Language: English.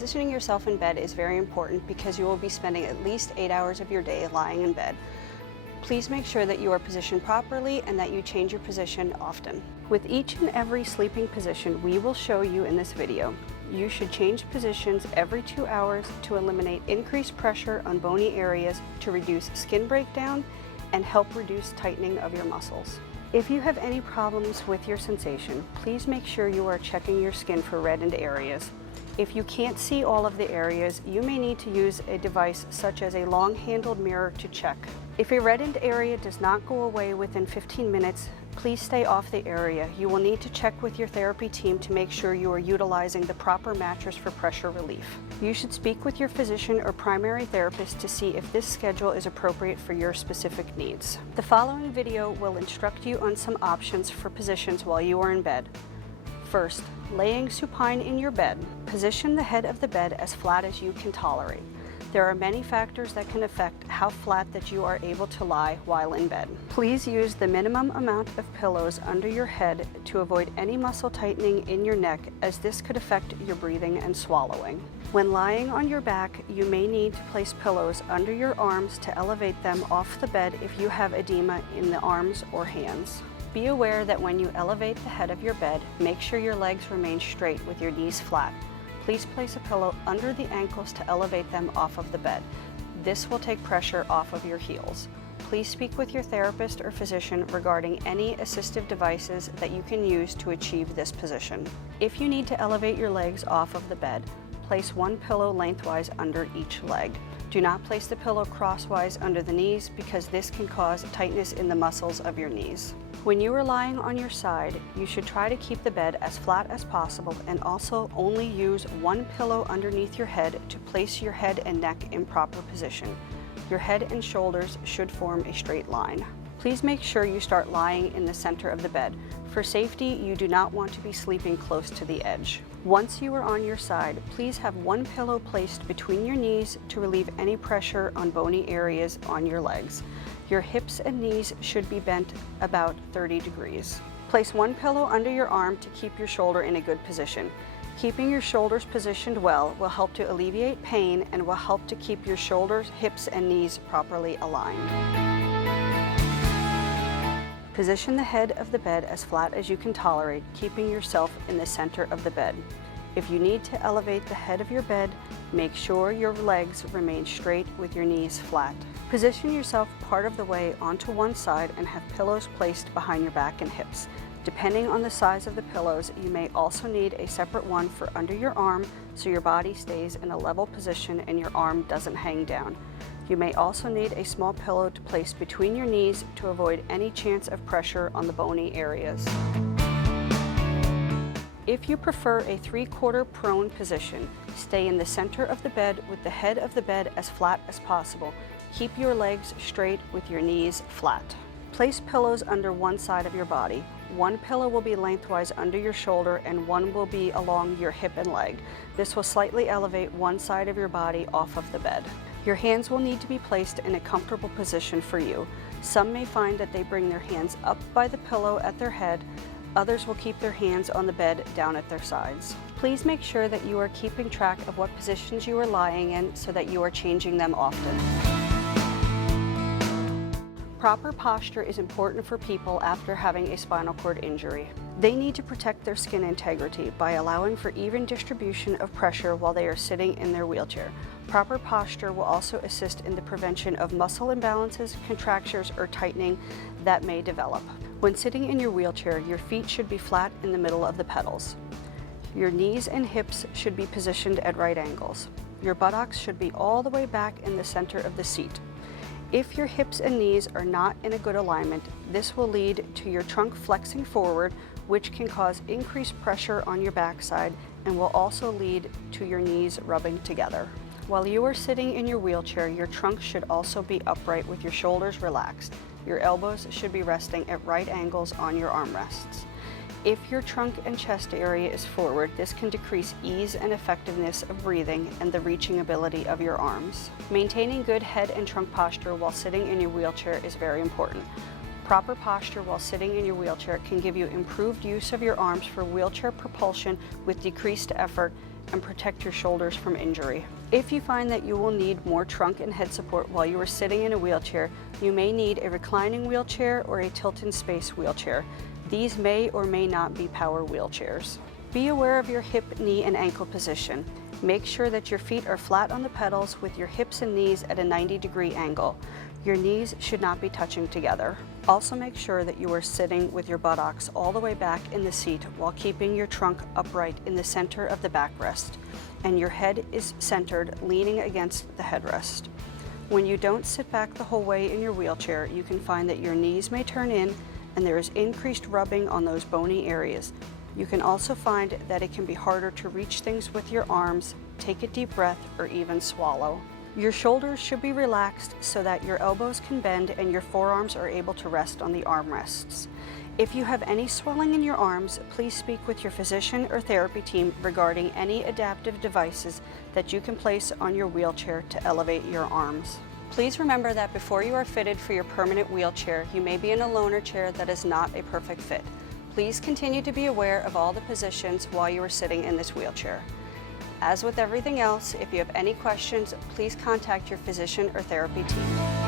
positioning yourself in bed is very important because you will be spending at least 8 hours of your day lying in bed. Please make sure that you are positioned properly and that you change your position often. With each and every sleeping position we will show you in this video, you should change positions every 2 hours to eliminate increased pressure on bony areas to reduce skin breakdown and help reduce tightening of your muscles. If you have any problems with your sensation, please make sure you are checking your skin for reddened areas. If you can't see all of the areas, you may need to use a device such as a long-handled mirror to check. If a reddened area does not go away within 15 minutes, please stay off the area. You will need to check with your therapy team to make sure you are utilizing the proper mattress for pressure relief. You should speak with your physician or primary therapist to see if this schedule is appropriate for your specific needs. The following video will instruct you on some options for positions while you are in bed. First, laying supine in your bed. Position the head of the bed as flat as you can tolerate. There are many factors that can affect how flat that you are able to lie while in bed. Please use the minimum amount of pillows under your head to avoid any muscle tightening in your neck, as this could affect your breathing and swallowing. When lying on your back, you may need to place pillows under your arms to elevate them off the bed if you have edema in the arms or hands. Be aware that when you elevate the head of your bed, make sure your legs remain straight with your knees flat. Please place a pillow under the ankles to elevate them off of the bed. This will take pressure off of your heels. Please speak with your therapist or physician regarding any assistive devices that you can use to achieve this position. If you need to elevate your legs off of the bed, place one pillow lengthwise under each leg. Do not place the pillow crosswise under the knees because this can cause tightness in the muscles of your knees. When you are lying on your side, you should try to keep the bed as flat as possible and also only use one pillow underneath your head to place your head and neck in proper position. Your head and shoulders should form a straight line. Please make sure you start lying in the center of the bed. For safety, you do not want to be sleeping close to the edge. Once you are on your side, please have one pillow placed between your knees to relieve any pressure on bony areas on your legs. Your hips and knees should be bent about 30 degrees. Place one pillow under your arm to keep your shoulder in a good position. Keeping your shoulders positioned well will help to alleviate pain and will help to keep your shoulders, hips, and knees properly aligned. Position the head of the bed as flat as you can tolerate, keeping yourself in the center of the bed. If you need to elevate the head of your bed, make sure your legs remain straight with your knees flat. Position yourself part of the way onto one side and have pillows placed behind your back and hips. Depending on the size of the pillows, you may also need a separate one for under your arm so your body stays in a level position and your arm doesn't hang down. You may also need a small pillow to place between your knees to avoid any chance of pressure on the bony areas. If you prefer a 3/4 prone position, stay in the center of the bed with the head of the bed as flat as possible. Keep your legs straight with your knees flat. Place pillows under one side of your body. One pillow will be lengthwise under your shoulder and one will be along your hip and leg. This will slightly elevate one side of your body off of the bed. Your hands will need to be placed in a comfortable position for you. Some may find that they bring their hands up by the pillow at their head. Others will keep their hands on the bed down at their sides. Please make sure that you are keeping track of what positions you are lying in so that you are changing them often. Proper posture is important for people after having a spinal cord injury. They need to protect their skin integrity by allowing for even distribution of pressure while they are sitting in their wheelchair. Proper posture will also assist in the prevention of muscle imbalances, contractures, or tightening that may develop. When sitting in your wheelchair, your feet should be flat in the middle of the pedals. Your knees and hips should be positioned at right angles. Your buttocks should be all the way back in the center of the seat. If your hips and knees are not in a good alignment, this will lead to your trunk flexing forward, which can cause increased pressure on your backside and will also lead to your knees rubbing together. While you are sitting in your wheelchair, your trunk should also be upright with your shoulders relaxed. Your elbows should be resting at right angles on your armrests. If your trunk and chest area is forward, this can decrease ease and effectiveness of breathing and the reaching ability of your arms. Maintaining good head and trunk posture while sitting in your wheelchair is very important. Proper posture while sitting in your wheelchair can give you improved use of your arms for wheelchair propulsion with decreased effort and protect your shoulders from injury. If you find that you will need more trunk and head support while you are sitting in a wheelchair, you may need a reclining wheelchair or a tilt-in-space wheelchair. These may or may not be power wheelchairs. Be aware of your hip, knee, and ankle position. Make sure that your feet are flat on the pedals with your hips and knees at a 90-degree angle. Your knees should not be touching together. Also make sure that you are sitting with your buttocks all the way back in the seat while keeping your trunk upright in the center of the backrest, and your head is centered, leaning against the headrest. When you don't sit back the whole way in your wheelchair, you can find that your knees may turn in and there is increased rubbing on those bony areas. You can also find that it can be harder to reach things with your arms, take a deep breath, or even swallow. Your shoulders should be relaxed so that your elbows can bend and your forearms are able to rest on the armrests. If you have any swelling in your arms, please speak with your physician or therapy team regarding any adaptive devices that you can place on your wheelchair to elevate your arms. Please remember that before you are fitted for your permanent wheelchair, you may be in a loaner chair that is not a perfect fit. Please continue to be aware of all the positions while you are sitting in this wheelchair. As with everything else, if you have any questions, please contact your physician or therapy team.